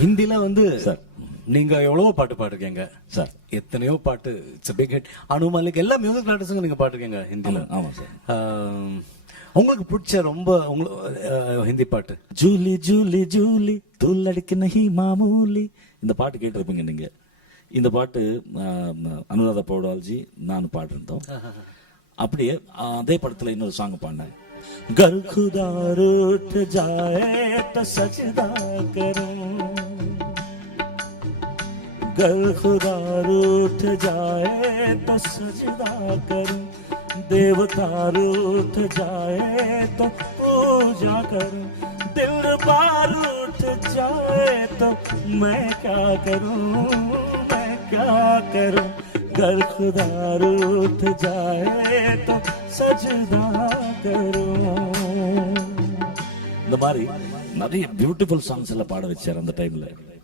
ஹிந்தில வந்து சார் நீங்க எவ்வளவோ பாட்டு பாடிருக்கீங்க சார். எத்தனையோ பாட்டு. It's big hit. Anu Malik எல்லா மியூசிக் ஆர்டிஸ்டும் நீங்க பாடிருக்கீங்க ஹிந்தில. ஆமா சார். உங்களுக்கு பிடிச்ச ரொம்ப ஹிந்தி பாட்டு? ஜூலி ஜூலி ஜூலி துள்ளடிக்கு நஹி மாமூலி, இந்த பாட்டு கேட்டிருப்பீங்க நீங்க. இந்த பாட்டு அனுராதா பௌடால்ஜி நான் பாடிருந்தோம். அப்படியே அதே படத்துல இன்னொரு சாங் பாடினேன். கர் खुदा रूठ जाए तो सजदा करूं, गर खुदा रूठ जाए तो सजदा करूं, देवता रूठ जाए तो पूजा करूं, दिल बार उठ जाए तो मैं क्या करूं, मैं क्या करूं, गर खुदा रूठ जाए तो सजदा करूं. இந்த மாதிரி நிறைய பியூட்டிஃபுல் சாங்ஸ் எல்லாம் பாட வச்சார் அந்த டைம்ல.